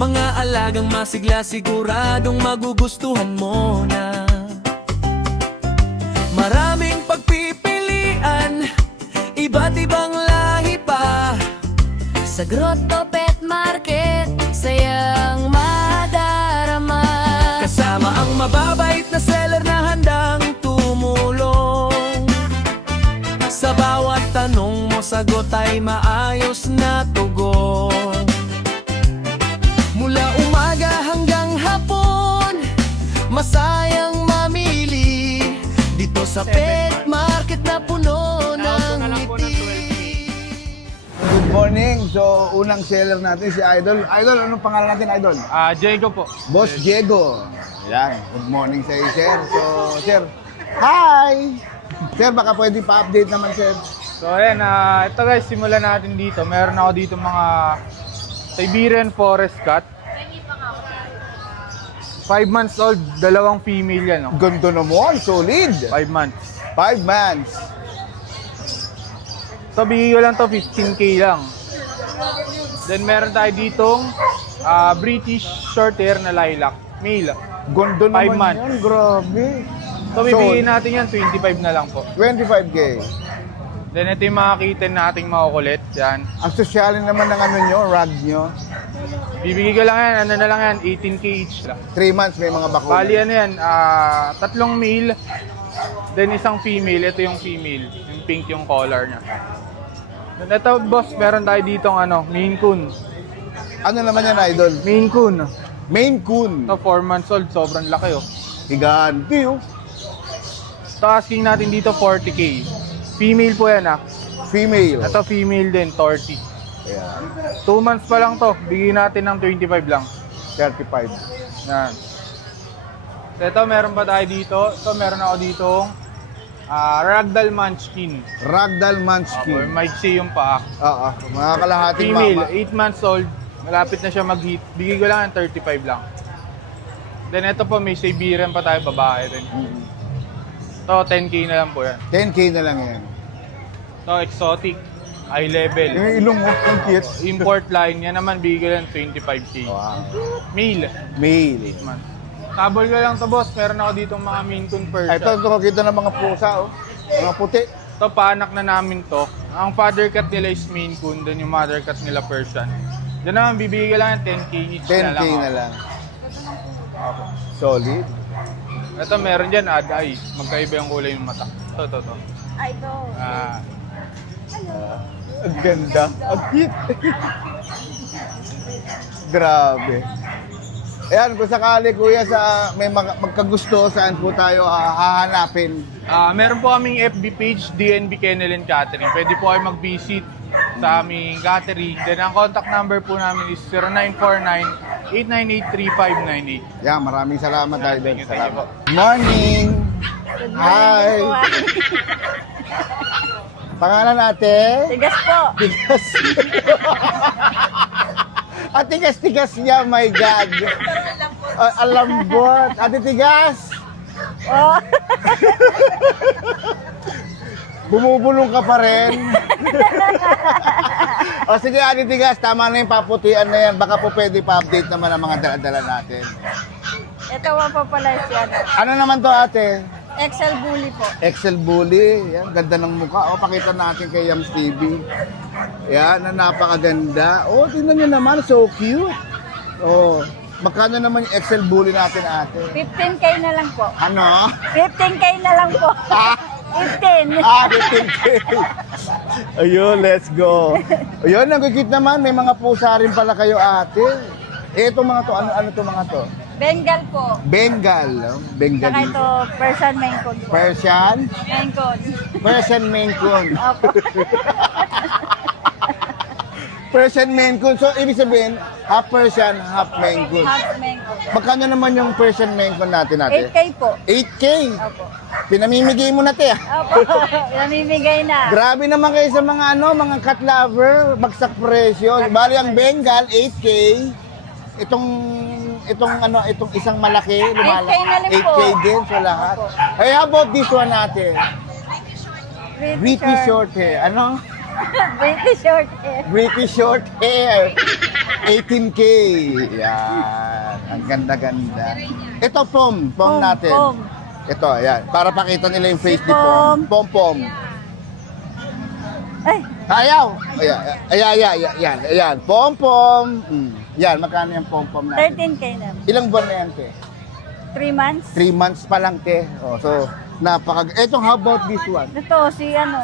Mga alagang masigla, siguradong magugustuhan mo na. Maraming pagpipilian, iba't ibang lahi pa. Sa Grotto Pet Market, sayang madarama. Kasama ang mababait na seller na handang tumulong. Sa bawat tanong mo, sagot ay maayos na tugon. Mula umaga hanggang hapon, masayang mamili dito sa Pet Market na puno ng ngiti. Good morning. So, unang seller natin si Idol. Idol, anong pangalan natin, Idol? Diego po. Boss Diego. Ayan, good morning sa iyo, sir. So, sir, hi! Sir, baka pwede pa-update naman, sir. So ayan, ito guys, simulan natin dito. Meron ako dito mga Siberian Forest Cat. 5 months old, dalawang female yan. No? Ganda naman, solid. 5 months. 5 months. So bigay ko lang to 15k lang. Then meron tayo ditong British Shorthair na lilac, male. Ganda 5 naman months. yan, grabe. So bibigyan natin yan 25 na lang po. 25K. Then ito yung mga kitten nating makukulit. Yan. Ang sosyalin naman ng ano nyo, rag nyo. Bibigay ko lang yan, ano na lang yan, 18k each lang. 3 months may mga bakuna. Bali ano yan, tatlong male, then isang female. Ito yung female, yung pink yung color niya. Then ito boss, meron tayo ditong ano, Maine Coon. Ano naman yan, Idol? Maine Coon. Maine Coon. Ito 4 months old, sobrang laki oh. Higanti, oh. Ito asking natin dito 40k. Female po yan ah. Female. Ito female din, 30. Ayan. 2 months pa lang to, bigyan natin ng 25 lang. 35. Yan. So ito meron pa tayo dito. Ito meron ako ditong Ragdoll Munchkin. Ragdoll Or Munchkin. maiksi yung paa. Oo, mga kalahating Female, mama. 8 months old. Malapit na siya mag-hit. Bigay ko lang ng 35 lang. Then ito po, may Siberian pa tayo, babae rin. Ito, 10k na lang po yan. 10K na lang yan. Ito, exotic. High level. Yung ilong mo, ang cute. Import line, yan naman bigay ko lang 25k. Wow. Male, Male. 8 months. Tabol ko lang to boss, meron ako ditong mga Maine Coon Persian. Ito, kita ng mga pusa, oh. Mga puti. Ito, paanak na namin to. Ang father cat nila is Maine Coon, then yung mother cat nila Persian. Diyan naman, bibigay ko lang ng 10k each 10K na lang. na lang. Solid. Ito, meron dyan, ad-eye. Magkaiba yung kulay ng mata. Ito. Ay, ito. Ang ganda. Ang cute. Grabe. Ayan, kung sakali kuya sa may magkagusto, saan po tayo hahanapin? Meron po kaming FB page, DNB Kennel and Catering. Pwede po kayo mag-visit sa aming catering. Then ang contact number po namin is 0949-898-3598. Yan, maraming salamat tayo Thank you, Salamat. Morning! Good Hi! morning po. Pangalan natin? Tigas po. Tigas. At tigas-tigas niya, my God. Alambot. Ate Tigas, Oh. bumubulong ka pa rin. O sige, Ate Tigas, tama na yung paputian na yan. Baka po pwede pa-update naman ang mga dala-dala natin. Ito pa pala siya. Ano naman to, ate? XL Bully po. Excel Bully. Yan, ganda ng mukha. O, pakita natin kay Yams TV. Yan, na napakaganda. O, tingnan nyo naman, so cute. O, magkano naman yung Excel Bully natin, ate? 15k na lang po. Ano? 15k na lang po. 15. 15K. Ayun, let's go. Ayun, nagkikit naman. May mga pusa rin pala kayo, ate. Eh, itong mga to, ano to mga to? Bengal po. Bengal. Saka Bengali. ito, Persian Maine Coon po. Persian. Maine Coon. Persian Maine Coon. Opo. Persian Maine Coon. So, ibig sabihin, half Persian, half Maine Coon. Half Maine Coon. Magkano naman yung Persian Maine Coon natin, ate? 8k po. 8K. Opo. Pinamimigay mo na, te. Opo. Namimigay na. Grabe naman kayo sa mga mga cat lover, bagsak presyo. Bali ang Bengal 8K. Itong isang malaki, 8K na rin po. 8K din sa lahat. Hey, how about this one natin? British short hair. Ano? British short hair. British short hair. 18K. Yan. Ang ganda-ganda. Ito, pom natin. Pom. Ito, ayan. Para pakita nila yung face Si ni Pom. Pom. Pom. Ay, Ayaw. Ayan. Pom. Yan, magkano yung pom natin? 13K na. Ilang buwan na yan, te? 3 months. 3 months pa lang, te. Oh, so, Etong how about this one? Ito, si ano.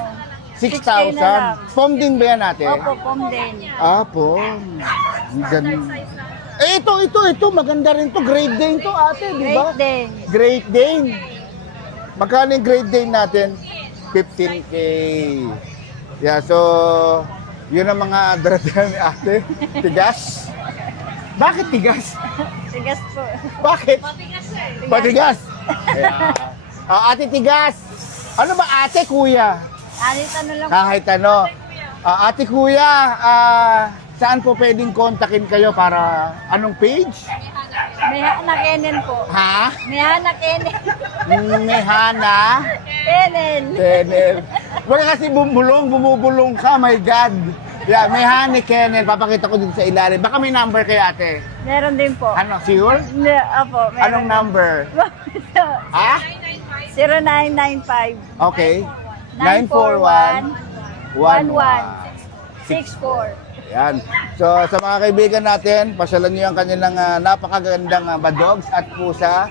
6K na lang. 6,000. Pom din ba yan natin? Opo, pom din. Ah, pom. Ang ganda. Ito. Maganda rin to. Great Dane to, ate, di ba? Great din. Great Dane. Magkano yung Great Dane natin? 15K. Yeah, so, yun ang mga daradala ni ate. Tigas. Bakit tigas? Tigas po. Bakit? Patigas. Yeah. Ate Tigas. Ano ba ate, kuya? Alit ano lang po. Kahit ano. Ate kuya, saan po pwedeng kontakin kayo para anong page? May hana Kenen po. Ha? May hana Kenen. Mehana? Kenen. Kennel. Wala kasi bumubulong ka, my God. Yeah, Mehana Kennel. Papakita ko dito sa ilalim. Baka may number kay ate. Meron din po. Ano, sure? Opo, meron. Anong number? Ha? 0995 Okay. 941-1164. Yan. So, sa mga kaibigan natin, pasyalan niyo ang kanilang napakagandang badogs at pusa.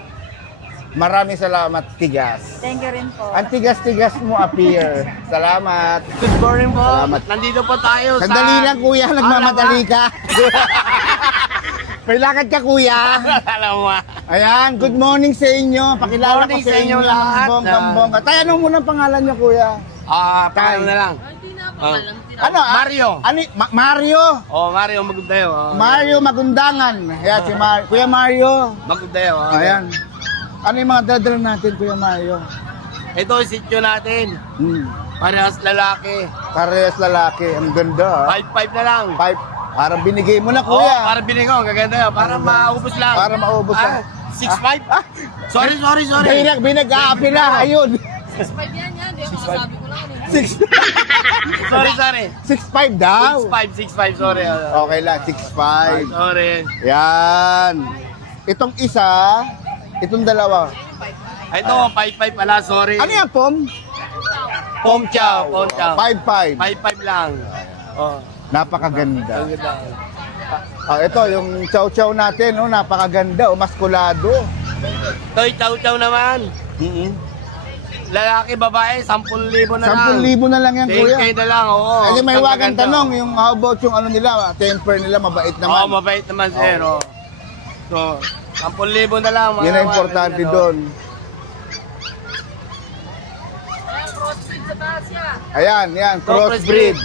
Maraming salamat, Tigas. Thank you rin po. Ang tigas-tigas mo appear. Salamat. Good morning po. Salamat. Nandito po tayo Sandali lang, kuya. Nagmamadali ka. May lakad ka, kuya. Alam mo. Ayan, good morning sa inyo. Pakilala Good morning ko sa inyo lahat. Bongga. Tayo, anong munang pangalan niyo, kuya? Pangalan na lang. Ano? Mario. Mario. Mario Magundayo. Mario Magundangan. Ayan, si Kuya Mario. Magundayo. Ayan. Ano yung mga dadala natin, Kuya Mario? Ito yung sityo natin. Parehas lalaki. Parehas lalaki. Ang ganda. 5-5 na lang. Parang binigay mo na, Oo, Kuya. para binigay ko. Gaganda yun. Para maubos lang. Para maubos lang. 6-5? Sorry. Binag-aapi na. Ayun. 6 Sorry. 6'5 daw. 6-5, sorry. Okay lang, 6'5. Sorry. Yan. Itong isa, itong dalawa. Ito, 5-5 pala, sorry. Ano yan, Pom? Pom chow. 5'5. 5-5 lang. Napakaganda. Ang ganda. Ito, yung chow-chow natin, no? Napakaganda, maskulado. Ito, chow-chow naman. Lalaki, babae, 10,000 na lang. 10,000 na lang yan, kuya. 10K na lang, oo. Kasi may Ang wagang ganda. tanong, yung how about yung ano nila, temper nila, mabait Oo, naman. mabait naman, sir. Oo. So, 10,000 na lang. Yun ang importante doon. Ayan, crossbreed.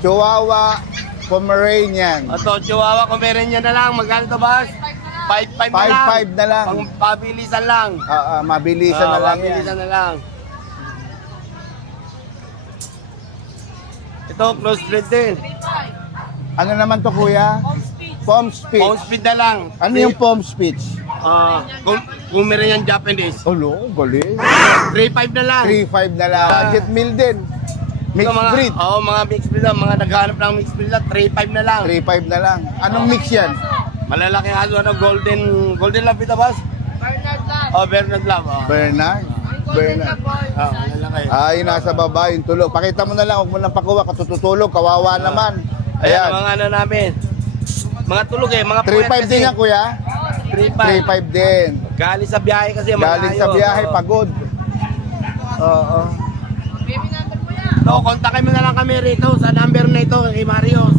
Chihuahua, Pomeranian. Ito, Chihuahua, Pomeranian na lang. Magkano ito, boss? 5-5 na lang. 5'5 na lang. Pang pabilisan lang. Mabilisan na lang yan. Mabilisan na lang. Ito, crossbreed din. Ano naman to, kuya? Pom speech. Phone speed na lang. Ano yung pom speech? Pomeranian Japanese. Olo, galing. 3-5 na lang. 3'5 na lang. Jet meal din. Mixed Ito, breed. Oo, mga mixed breed lang. Mga naghanap ng mixed breed lang. 3-5 na lang. 3'5 na lang. Anong mix yan? Malalaking aso, golden love ito, boss? Bernard Love. Bernard Love. Bernard. Malalaki. Ay, nasa baba yung tulog. Pakita mo na lang, huwag mo nang pakuha. Katutulog, kawawa naman. Ayan, Ayan. mga ano namin. Mga tulog mga 3'5 din yan, kuya? 3-5. 3'5 din. Galing sa biyahe kasi malayo. Galing sa biyahe, pagod. Oo. So, kontakin mo na lang kami rito sa number na ito kay Marios.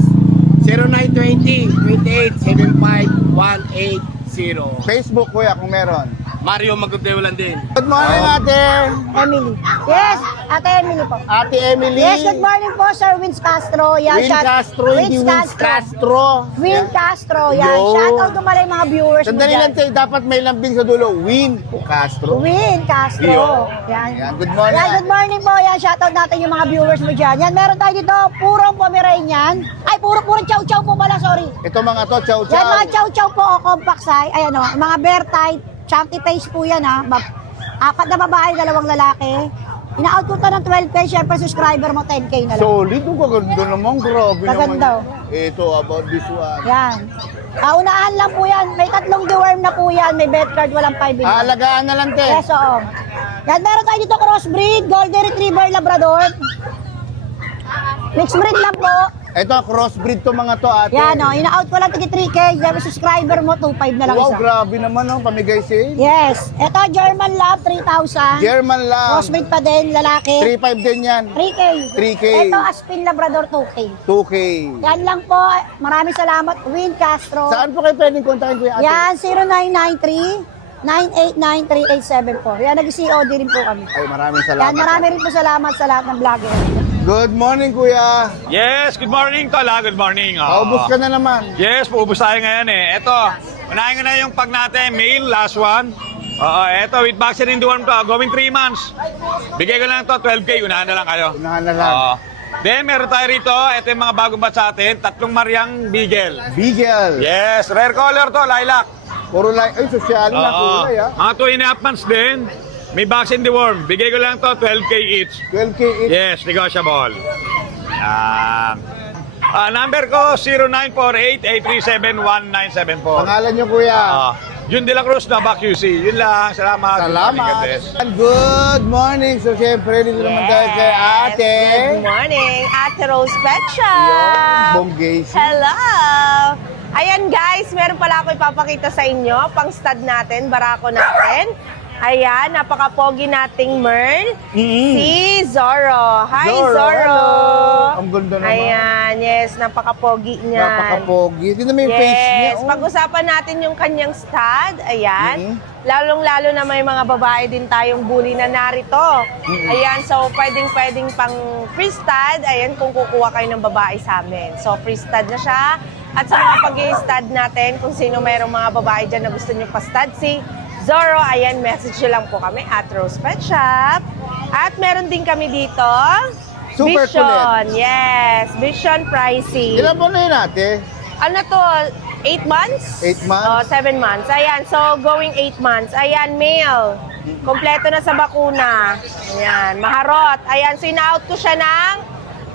0920-2875-180. Facebook, kuya, kung meron. Mario Magundayo lang din. Good morning, ate. Emily. Yes, Ate Emily po. Ate Emily. Yes, good morning po, Sir Vince Castro. Yan, Win Castro, hindi Wins Castro. Win Castro, yan. Yo. Shout out ko malay mga viewers mo Sandali dyan. lang, tayo. Dapat may lambing sa dulo. Win Castro. Win Castro. Yo. Yan. Yan, good morning. Yan, good morning po. Yan, shout out natin yung mga viewers mo dyan. Yan, meron tayo dito, purong Pomeranian. Ay, purong chow-chow po pala, sorry. Ito mga to, chow Yan, mga chow. chow-chow po, compact size. Ayan o, mga bear type. Chunky face po yan ha. 4 na babae, 2 lalaki. Ina-out ko to ng 12K, syempre subscriber mo 10K na lang. Solid, ang gaganda naman. Grabe Kaganda, naman. Ito, about this one. Yan. Unahan lang po yan. May 3 deworm na po yan. May bet card, walang 5 billion. Alagaan na lang, te. Yes, oo. Yan, meron tayo dito crossbreed, Golden Retriever, Labrador. Mixed breed lang po. Ito, crossbreed to mga to, ate. Yan, ina-out ko lang tigi 3K. Yan, subscriber mo, 2.5 na lang Wow, isa. grabe naman, oh. Pamigay sale. Yes. Ito, German Lab, 3,000. German lang. Crossbreed pa din, lalaki. 3.5 din yan. 3K. 3K. Ito, Aspin Labrador, 2K. 2K. Yan lang po. Maraming salamat, Win Castro. Saan po kayo pwedeng kontakin ko yung ate? Yan, 0993-989-3874 po. Yan, nag-COD rin po kami. Ay, maraming salamat. Yan, marami rin po salamat sa lahat ng vlogger. Good morning, kuya. Yes, good morning Tola, good morning. Paubos ka na naman. Yes, paubos tayo ngayon eh. Ito, unahin ko na yung pag natin, male, last one. Ito, with vaccine in the worm to, going 3 months. Bigay ko lang to 12K, unahan na lang kayo. Unahan na lang. Then, meron tayo rito, ito yung mga bagong batch sa atin, 3 Mariang Beagle. Beagle. Yes, rare color to, lilac. Puro like, ay, sosyal na kulay, Mga 2.5 months din. May vaccine in the worm. Bigay ko lang to 12K each. 12K each. Yes, negotiable. Number ko 0948-837-1974. Pangalan niyo, kuya. Jun De La Cruz na Back QC. Yun lang. Salamat. Salamat. Good morning. So, syempre, dito naman tayo kay ate. Good morning, Ate Rose Pet Shop. Bonggay. Hello! Ayan guys, meron pala ako ipapakita sa inyo, pang stud natin, barako natin. Ayan, napaka-pogi nating Merl, si Zorro. Hi, Zorro! Ang ganda naman. Ayan, yes, napaka-pogi niya. Napaka-pogi. Tingnan mo yung face niya. Yes, pag-usapan natin yung kanyang stud. Ayan. Lalong-lalo na may mga babae din tayong bully na narito. Ayan, so pwedeng pang free stud. Ayan, kung kukuha kayo ng babae sa amin. So free stud na siya. At sa mga pag-i-stud natin, kung sino mayroong mga babae dyan na gusto nyo pa-stud si Zorro, ayan, message nyo lang po kami at Rose Pet Shop. At meron din kami dito, Super Vision. Yes, Vision pricing. Ilan po na yun, ate? Ano to? 8 months? 8 months? 7 months. Ayan, so going 8 months. Ayan, male. Kompleto na sa bakuna. Ayan, maharot. Ayan, so ina-out ko siya ng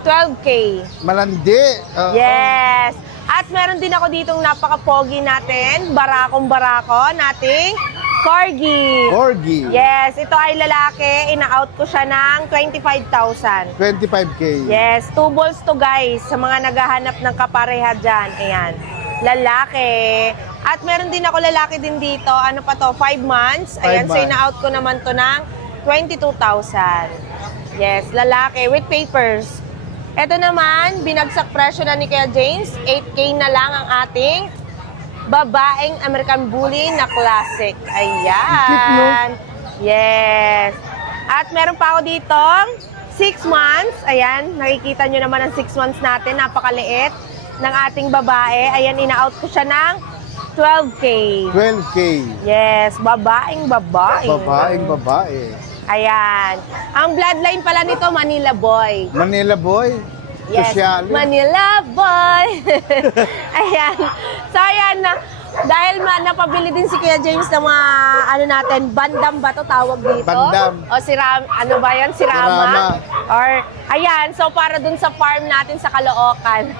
12K. Malandi. Yes. At meron din ako ditong napaka-pogi natin, barakong-barako nating Corgi. Corgi. Yes, ito ay lalaki. Ina-out ko siya ng 25,000. 25K. Yes, 2 balls to guys sa mga naghahanap ng kapareha dyan. Ayan, lalaki. At meron din ako lalaki din dito. Ano pa to? 5 months. Ayan, 5 so months. ina-out ko naman to ng 22,000. Yes, lalaki with papers. Ito naman, binagsak presyo na ni Kuya James. 8K na lang ang ating babaeng American Bully na classic. Ayan. Yes. At meron pa ako dito, 6 months. Ayan, nakikita nyo naman ang 6 months natin. Napakaliit ng ating babae. Ayan, ina-out ko siya ng 12K. 12K. Yes, babaeng babae. Babaeng babae. Ayan. Ang bloodline pala nito, Manila Boy. Manila boy. Yes, Sosyal. Manila Boy. Ayan. So, ayan na. Dahil napabili din si Kuya James ng mga, ano natin, bandam ba to tawag dito? Bandam. O si Ram, ano ba yan? Si Rama? Rama. Or, ayan, so para dun sa farm natin sa Caloocan.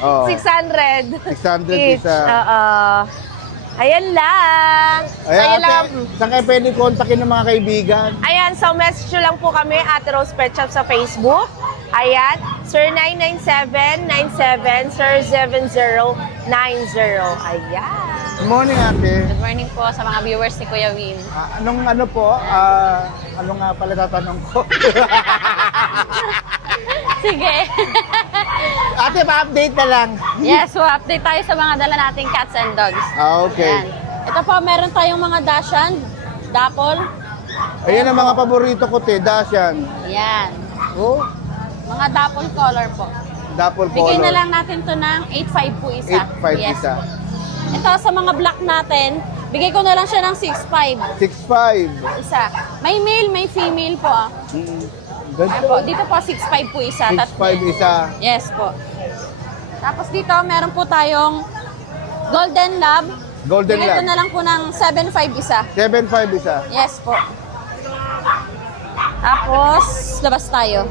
Oo. 600. 600 each. isa. Oo. Ayan lang. So, Ay, ayan lang. ate, saan kayo pwede kontakin ng mga kaibigan? Ayan, so message nyo lang po kami, Ate Rose Pet Shop sa Facebook. Ayan, Sir 997-97-Sir 7090. Ayan. Good morning, ate. Good morning po sa mga viewers ni Kuya Win. Anong ano po? Ano nga pala tatanong ko? Sige. Ate, pa-update na lang. Yes, so update tayo sa mga dala nating cats and dogs. Okay. Ayan. Ito po, meron tayong mga Dachshund, Dapple. Ayan ang mga paborito ko, te. Dasyan. Ayan. Oh, Mga Dapple color po. Dapple Bigay color. na lang natin to ng 8.5 po isa. 8.5 Yes isa. po. Ito sa mga black natin, bigay ko na lang siya ng 6.5 6.5. isa. May male, may female po. Ayan po. Ganda. Dito po 6.5 po isa. 6.5 isa. Yes po. Tapos dito, meron po tayong Golden Lab. Golden Bigay ko Lab. na lang po ng 7.5 isa. 7.5 isa. Yes po. Tapos, labas tayo.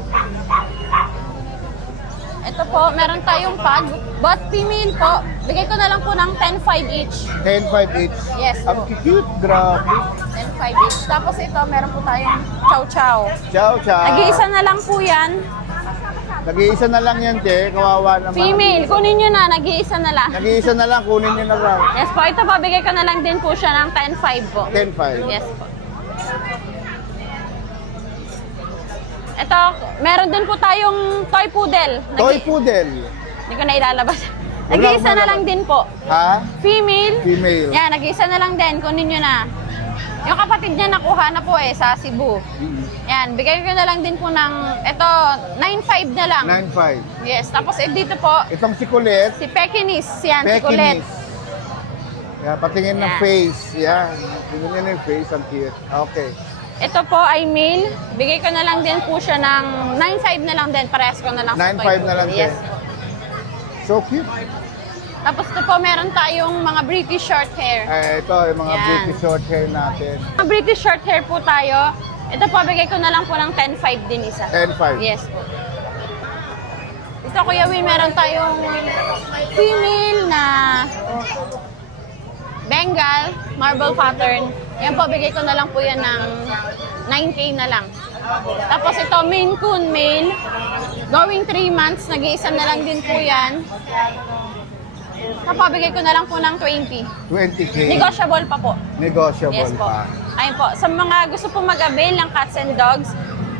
Ito po, meron tayong pug. But female po, bigay ko na lang po ng 10.5 each. 10.5 each. Yes Ang po. cute, grabe. 10.5 each. Tapos ito, meron po tayong chow chow. Ciao, ciao. Nag-iisa na lang po yan. Nag-iisa na lang yan, te. Kawawa naman. Female, kunin nyo na, nag-iisa na lang. Nag-iisa na lang, kunin nyo na lang. Yes po, ito po, bigay ko na lang din po siya ng 10.5 po. 10.5. Yes po. Ito, meron din po tayong toy poodle. Toy poodle. Hindi ko na ilalabas. Nag-iisa na lang din po. Ha? Female. Female. Yan, nag-iisa na lang din. Kunin nyo na. Yung kapatid niya nakuha na po sa Cebu. Yan, bigay ko na lang din po ng, ito, 9.5 na lang. 9.5. Yes, tapos dito po, Itong si Colette. si Pekinis. Yan, si Colette. Pekinis. Yeah, patingin ng Yan. face. Yan. Tingnan nyo yung face. Ang cute. Okay. Ito po ay male. Bigay ko na lang din po siya ng 9.5 na lang din. Parehas ko na lang sa 9.5 na lang din. Yes. So cute. Tapos ito po, meron tayong mga British short hair. Ito, yung mga Yan. British short hair natin. Mga British short hair po tayo. Ito po, bigay ko na lang po ng 10.5 din isa. 10.5. Yes po. Ito, Kuya Will, meron tayong female na Bengal, marble pattern. Yan po, bigay ko na lang po yan ng 9K na lang. Tapos ito, Maine Coon male. Going 3 months, nag-iisa na lang din po yan. Kapabigay ko na lang po ng 20. 20K. Negotiable pa po. Negotiable Yes po. pa. Ayun po. Sa mga gusto po mag-avail ng cats and dogs,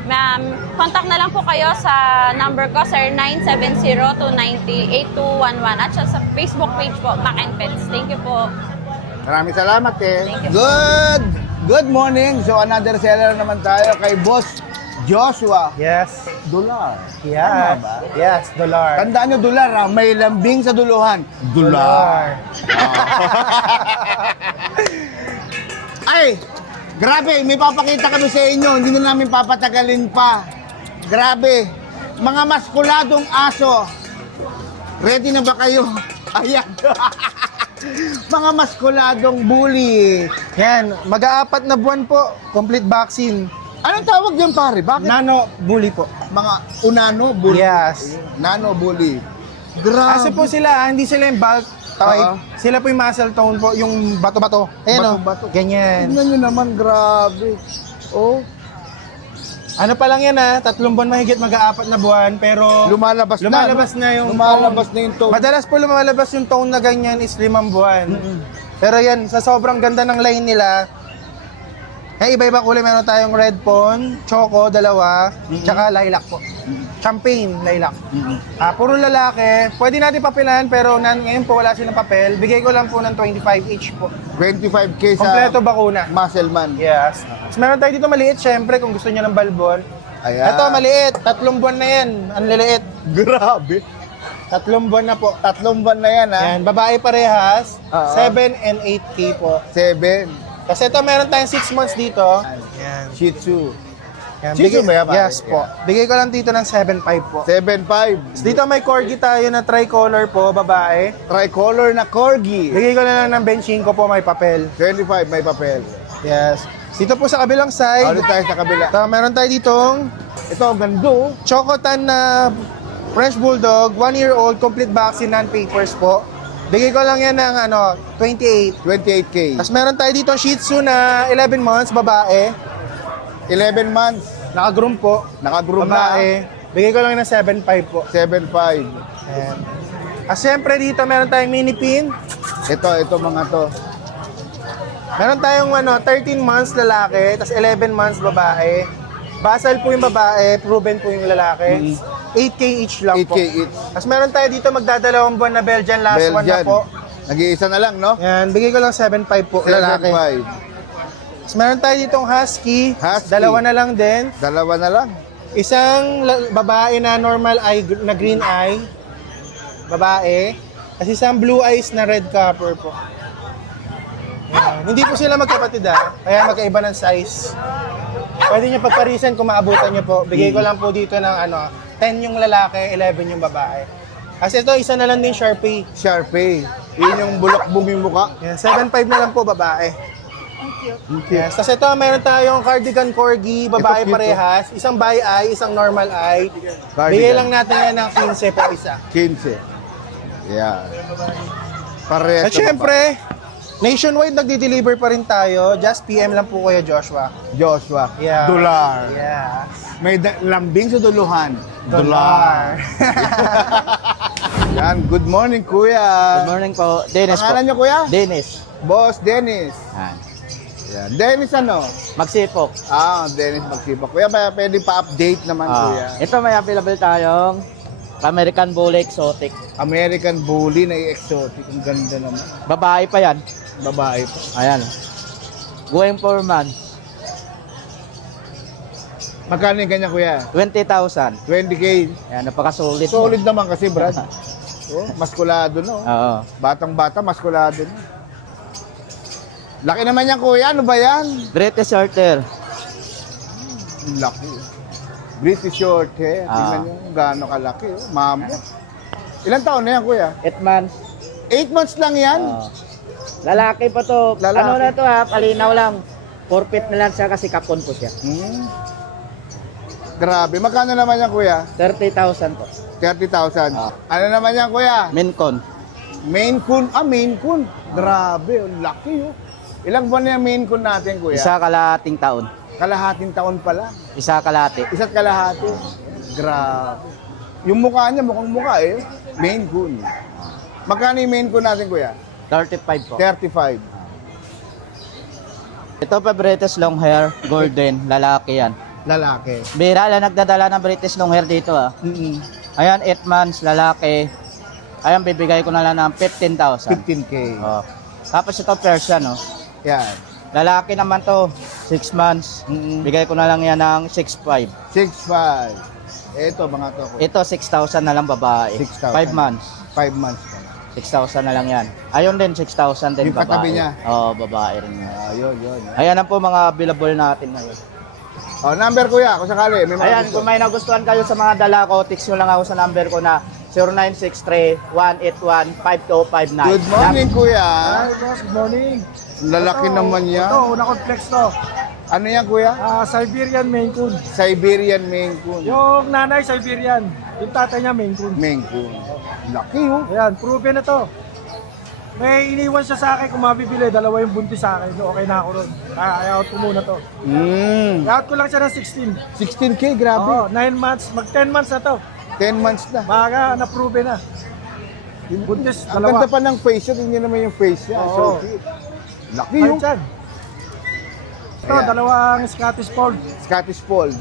ma'am, contact na lang po kayo sa number ko, sir, 970-290-8211. At sa Facebook page po, Mac and Pets. Thank you po. Maraming salamat eh. Thank you. Good morning. So another seller naman tayo kay Boss Joshua. Yes. Dolar. Yes. Tama ba? Yes, dollar. Tandaan nyo, dolar ha. May lambing sa duluhan. Dolar. Ay! Grabe, may papakita kami sa inyo. Hindi na namin papatagalin pa. Grabe. Mga maskuladong aso. Ready na ba kayo? Ayan. Mga maskuladong bully. Yan, mag-aapat na buwan po, complete vaccine. Anong tawag yun, pare? Bakit? Nano bully po. Mga unano bully. Yes. Nano bully. Grabe. Kasi po sila, hindi sila yung bulk type. Oo. Sila po yung muscle tone po, yung bato-bato. Ayan o, Bato-bato. ganyan. Tingnan nyo naman, grabe. Oh, Ano pa lang yan 3 buwan mahigit mag-aapat na buwan, pero lumalabas na yung lumalabas tone. na yung tone. Madalas po lumalabas yung tone na ganyan is 5 buwan. Pero yan, sa sobrang ganda ng line nila, iba-iba kulay, meron tayong red pond, choco, 2, tsaka lilac po. Champagne, lilac. Puro lalaki. Pwede natin papilan, pero ngayon po wala silang papel. Bigay ko lang po ng 25 each po. 25K sa Kompleto bakuna. Muscleman. Yes. Tapos meron tayo dito maliit, syempre, kung gusto niyo ng balbon. Ayan. Ito, maliit. 3 buwan na yan. Ang liliit. Grabe. 3 buwan na po. 3 buwan na yan, ha? Yan, babae parehas. Oo. 7 and 8K po. 7. Kasi ito, meron tayong 6 months dito. Yan. Shih Tzu. Yan, Shih Tzu ba yan, pare? Yes po. Bigay ko lang dito ng 7.5 po. 7.5. Dito may corgi tayo na tricolor po, babae. Tricolor na corgi. Bigay ko na lang ng 25 po, may papel. 25, may papel. Yes. Dito po sa kabilang side. Ano tayo sa kabila? Ito, meron tayo ditong Ito, ang gando. Chocotan na French Bulldog, 1-year-old, complete vaccine, non-papers po. Bigay ko lang yan ng 28. 28K. Tapos meron tayo dito Shih Tzu na 11 months, babae. 11 months. Naka-groom po. Naka-groom Babae. Bigay ko lang ng 7.5 po. 7.5. Ayan. At syempre dito meron tayong mini pin. Ito mga to. Meron tayong 13 months lalaki, tapos 11 months babae. Basal po yung babae, proven po yung lalaki. 8K each lang 8K po. each. Tapos meron tayo dito magdadalawang buwan na Belgian, last one na Belgian. po. Nag-iisa na lang, no? Yan, bigay ko lang 7.5 po, lalaki. 7.5. Tapos meron tayo ditong husky, Husky. 2 na lang din. Dalawa na lang. Isang babae na normal eye, na green eye, babae. Kasi isang blue eyes na red copper po. Yan. Hindi po sila magkapatid kaya magkaiba ng size. Pwede nyo pagparisan kung maabutan nyo po. Bigay ko lang po dito ng 10 yung lalaki, 11 yung babae. Kasi ito, isa na lang din Sharpie. Sharpie. Yun yung bulak-bum yung mukha. Yan, 7.5 na lang po babae. Yes. Tapos ito, meron tayong cardigan corgi, babae Ito cute, parehas. Isang by eye, isang normal eye. Cardigan. Bigay lang natin yan ng 15 po isa. 15. Yeah. Parehas. At syempre, nationwide nagdi-deliver pa rin tayo. Just PM lang po Kuya Joshua. Joshua. Yeah. Dolar. Yeah. May lambing sa duluhan. Dolar. Yan. Good morning, Kuya. Good morning po. Dennis po. Pangalan niyo, Kuya? Dennis. Boss Dennis. Yan. Yan. Dennis ano? Magsipok. Dennis Magsipa. Kuya, pwede pa-update naman, Kuya. Ito may available tayong American Bull Exotic. American Bully na exotic. Ang ganda naman. Babae pa yan. Babae pa. Ayan. Going 4 months. Magkano yung ganyan, Kuya? 20,000. 20K. Ayan, napaka-solid. Solid naman kasi, Brad. Maskulado, no? Oo. Batang-bata, maskulado. No? Laki naman yan, Kuya. Ano ba yan? British Shorter. Laki. British short hair. Tingnan nyo kung gaano kalaki. Oh. Mambo. Ilan taon na yan, Kuya? 8 months. 8 months lang yan? Lalaki pa to. Lalaki. Ano na to ha? Palinaw lang. Forfeit na lang siya kasi kapon po siya. Grabe. Magkano naman yan, Kuya? 30,000 po. 30,000. Ano naman yan, Kuya? Mincon. Maine Coon. Maine Coon. Grabe. Ang laki, oh. Ilang buwan na yung Maine Coon natin, Kuya? Isa kalahating taon. Kalahating taon pa lang. Isa kalahati. Isa't kalahati. Grabe. Yung mukha niya, mukhang mukha eh. Maine Coon. Magkano yung Maine Coon natin, Kuya? 35 po. 35. Ito pa British long hair, golden, lalaki yan. Lalaki. Bira lang nagdadala ng British long hair dito ah. Ayan, 8 months, lalaki. Ayan, bibigay ko na lang ng 15,000. 15K. Oh. Tapos ito Persian, no? Yan. Lalaki naman to, 6 months. Bigay ko na lang yan ng 6,500. 6'5". Ito, mga to. Ito, 6,000 na lang babae. 6,000. 5 months. 5 months pa. 6,000 na lang yan. Ayun din, 6,000 din Yung babae. katabi niya? Oo, babae rin yan. Yun. Ayan na po mga available natin ngayon. Number, Kuya, kung sakali. May mga Ayan, gusto. kung may nagustuhan kayo sa mga dala ko, text nyo lang ako sa number ko na 0963-181-5259. Good morning, Kuya. Boss, good morning. Lalaki naman yan. Ito, una complex to. Ano yan, Kuya? Siberian Maine Coon. Siberian Maine Coon. Yung nanay, Siberian. Yung tatay niya, Maine Coon. Maine Coon. Laki, oh. Ayan, proven na to. May iniwan siya sa akin kung mabibili, dalawa yung buntis sa akin. So, okay na ako ron. Kaya out ko muna to. Out ko lang siya ng 16. 16K, grabe. Oo, 9 months. Mag 10 months na to. 10 months na. Baga, na-proven na. Buntis, Ang dalawa. ganda pa ng face niya. Tingnan naman yung face niya. So Oo. cute. Laki, Five oh. dyan. Ito, Ayan. dalawang Scottish Fold. Scottish Fold.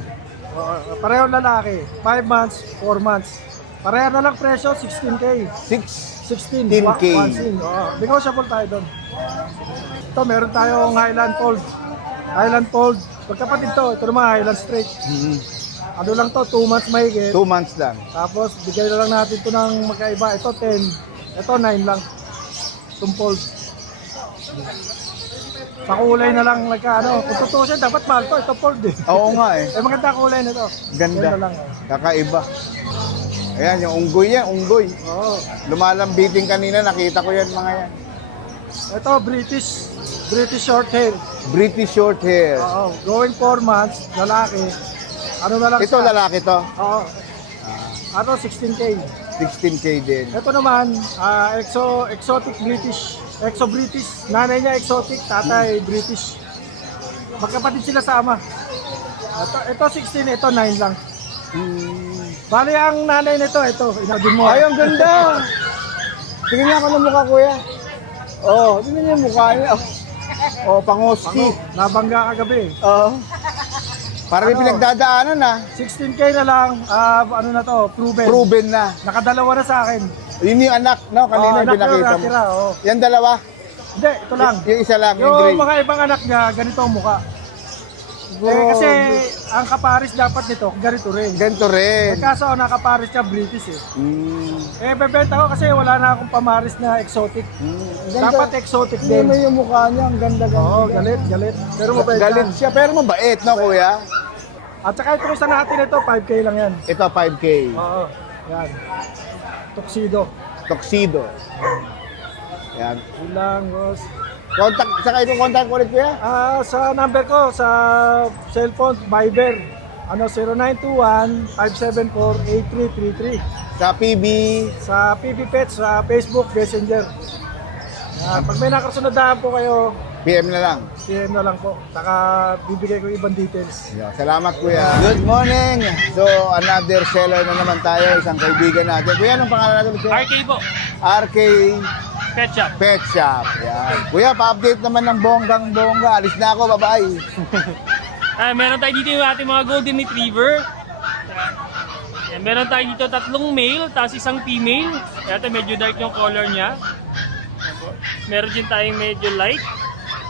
Pareho lalaki. 5 months, 4 months. Pareho na lang presyo, 16K. 16, 16K. One scene. Oo. Negotiable tayo doon. Ito, meron tayong Highland Fold. Highland Fold. Pagkapatid to, ito naman Highland Straight. Ano lang to, 2 months mahigit. 2 months lang. Tapos, bigay na lang natin to ng magkaiba. Ito, 10. Ito, 9 lang. Itong Fold. Sa kulay na lang, kung totoo siya, dapat mahal to. Ito, Fold eh. Oo nga eh. Maganda kulay na to. Ganda. Yan na lang. Kakaiba. Ayan, yung unggoy yan, unggoy. Oo. Lumalambiting kanina, nakita ko yan mga yan. Ito, British short hair. British short hair. Oo, going 4 months, lalaki. Ano na lang Ito siya? lalaki to. Oo. Ano, 16K. 16K din. Ito naman, exotic British. Exo-British. Nanay niya exotic, tatay British. Magkapatid sila sa ama. Ito 16, ito 9 lang. Bali, ang nanay nito, ito, inabin mo. Ay, ang ganda! Tingnan niya ako ng mukha, Kuya. Oh, tingnan niya yung mukha niya. Oh, pangoski. Nabangga kagabi. Oh. Para may Ano? pinagdadaanan na. 16K na lang, ano na to, proven. Proven na. Nakadalawa na sa akin. Yun yung anak, no? Kanina yung pinakita mo. Natira, oh. Yan dalawa. Hindi, ito lang. Yung isa lang, yung gray. Yung mga ibang anak niya, ganito ang mukha. Kasi ang kaparis dapat nito, ganito rin. Ganito rin. Kaso ang nakaparis niya, British eh. Bebenta ko kasi wala na akong pamaris na exotic. Dapat exotic Tingnan mo din. yung mukha niya, ang ganda-ganda. Oo, galit. Pero mabait Galit yan. siya, pero mabait, no, Kuya? At saka itong isa natin ito, 5K lang yan. Ito, 5K. Oo, yan. Tuxedo. Tuxedo. Yan. Yun lang, boss. Contact, saka ito contact ko ulit kuya. Sa number ko, sa cellphone, Viber, 0921-574-8333. Sa PB. Sa PB Pets, sa Facebook, Messenger. Pag may nakasunodaan po kayo, PM na lang. PM na lang po. Saka bibigay ko ibang details. Yeah, salamat kuya. Good morning. So, another seller na naman tayo, isang kaibigan natin. Kuya, anong pangalan natin? Kuya? RK po. RK Pet shop. Pet Shop. Yan. Kuya, pa-update naman ng bonggang-bongga. Alis na ako, bye-bye. Meron tayo dito yung ating mga golden retriever. Ayan, meron tayo dito 3 male, tapos 1 female. Ito medyo dark yung color niya. Ayan po. Meron din tayong medyo light.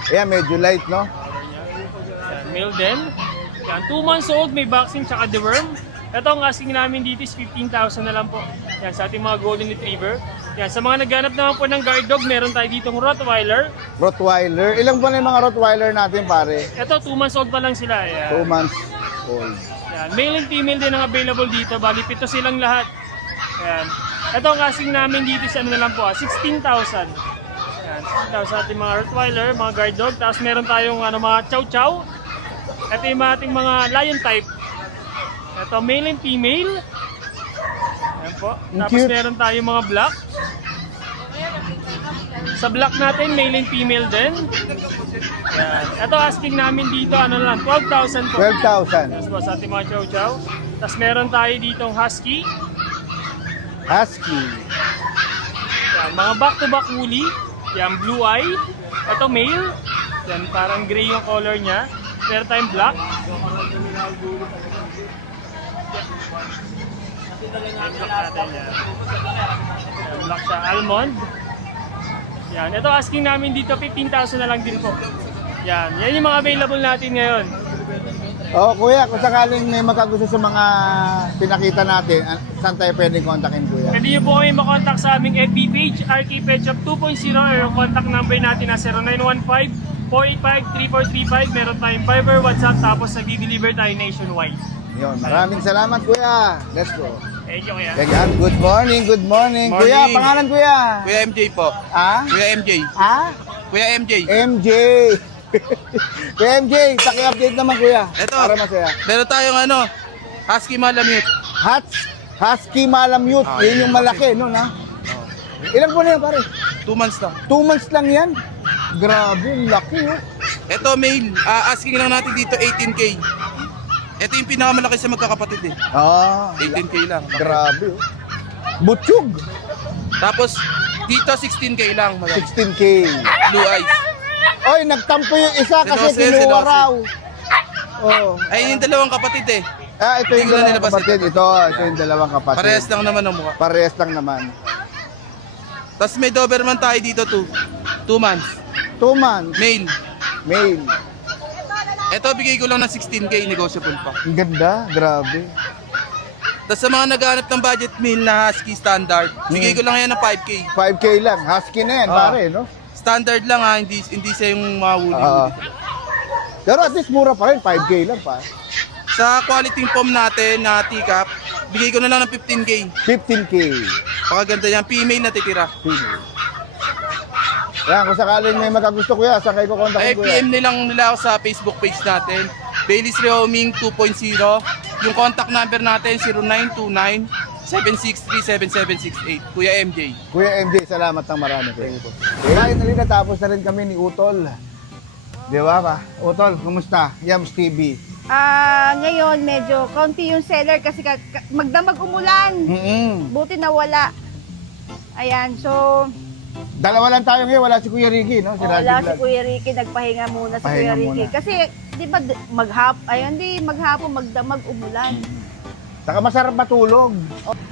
Ayan, medyo light, no? Ayan, male din. Ayan, 2 months old, may vaccine tsaka deworm. Ito ang asking namin dito is 15,000 na lang po. Yan, sa ating mga golden retriever. Yan, sa mga naghanap naman po ng guard dog, meron tayo ditong Rottweiler. Rottweiler. Ilang buwan na yung mga Rottweiler natin, pare? Ito, 2 months old pa lang sila. Yan. 2 months old. Yan, male and female din ang available dito. Bali, 7 silang lahat. Yan. Ito ang asking namin dito sa ano na lang po, 16,000. Yan, 16,000 sa ating mga Rottweiler, mga guard dog. Tapos meron tayong mga chow chow. Ito yung ating mga lion type. Ito, male and female. Ayan po. Tapos Cute. meron tayong mga black. Sa black natin, male and female din. Ayan. Ito, asking namin dito, ano lang, 12,000 po. 12,000. Tapos po sa ating mga chow chow. Tapos meron tayo ditong husky. Husky. Yan, mga back-to-back woolly. Yan, blue eye. Ito, male. Yan, parang gray yung color niya. Meron tayong black. Yan, black natin yan. Yan, black siya. Almond. Yan, ito asking namin dito 15,000 na lang din po. Yan, yan yung mga available natin ngayon. Oh, kuya, kung sakaling may makagusto sa mga pinakita natin, saan tayo pwedeng kontakin, kuya? Pwede niyo po kami makontak sa aming FB page, RK Pet Shop 2.0, or yung contact number natin na 0915-485-3435. Meron tayong Viber, WhatsApp, tapos nag-deliver tayo nationwide. Yun, maraming salamat, kuya. Let's go. Thank you, kuya. Thank you. Good morning, good morning. Kuya, Morning. pangalan, kuya? Kuya MJ po. Ah? Kuya MJ. Ah? Kuya MJ. MJ. Kuya MJ, paki-update naman, kuya. Ito. Para masaya. Meron tayong Husky Malamute. Husky Malamute. Ah, Yun yung malaki, no, na? Ilan po na yan, pare? 2 months lang. 2 months lang yan? Grabe, ang laki, oh. Ito male. Asking lang natin dito 18K. Ito yung pinakamalaki sa magkakapatid eh. Ah, 18K lang. grabe, oh. Butchug. Tapos dito 16K lang. 16K. Blue eyes. Oy, nagtampo yung isa kasi Silosi, kinuha silosi. raw. Oh. Ay yung dalawang kapatid eh. Ah, ito yung Hindi ko na dalawang nilabas kapatid. Ito yung dalawang kapatid. Parehas lang naman ang mukha. Parehas lang naman. Tapos may Doberman tayo dito 2 months. 2 months. Male. Male. Ito bigay ko lang ng 16K, negotiable pa. Ang ganda. Grabe. Tapos sa mga naghanap ng budget meal na Husky standard, bigay ko lang yan ng 5K. 5K lang. Husky na yan, pare, no? Standard lang ha, hindi siya yung mga woolly. Pero at least mura pa rin. 5K lang pa. Sa quality foam natin na teacup, bigay ko na lang ng 15K. 15K. Pakaganda yan, female na titira. Yan, kung sakaling may makagusto, kuya, saan kayo kukontakin, Ay, kuya? PM nilang nila ako sa Facebook page natin, Bailey's Roaming 2.0. Yung contact number natin, 0929-763-7768. Kuya MJ. Kuya MJ, salamat ng marami. Kuya. Finally, natapos na rin kami ni Utol. Di ba ba? Utol, kumusta? Yams TV. Ngayon medyo konti yung seller kasi magdamag umulan. Buti nawala. Ayan, so Dalawa lang tayo ngayon, wala si Kuya Ricky, no? wala si Vlog. Kuya Ricky, nagpahinga muna si Pahinga Kuya Ricky. muna. Kasi, di ba, maghapon, magdamag umulan. Saka masarap matulog.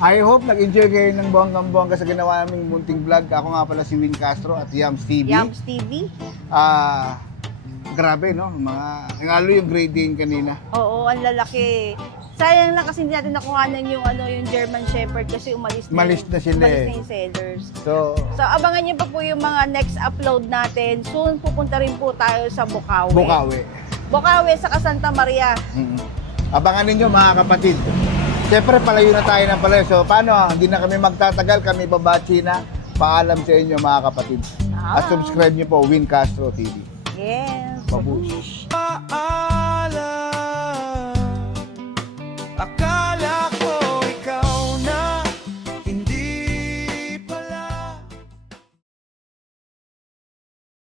I hope nag-enjoy kayo ng bonggang-bongga sa ginawa naming munting vlog. Ako nga pala si Win Castro at Yams TV. Yams TV. Grabe, no? Lalo yung grading kanina. Oo, ang lalaki. Sayang lang kasi hindi natin nakuhanan yung German Shepherd kasi umalis na. Umalis na sila Umalis eh. na yung sellers. So, So, abangan niyo pa po yung mga next upload natin. Soon, pupunta rin po tayo sa Bukawi. Bukawi. Bukawi sa Santa Maria. Abangan ninyo mga kapatid. Siyempre, palayo na tayo ng palayo. So, paano? Hindi na kami magtatagal. Kami babachi na. Paalam sa inyo mga kapatid. At subscribe niyo po Win Castro TV. Yes. Babush. ah,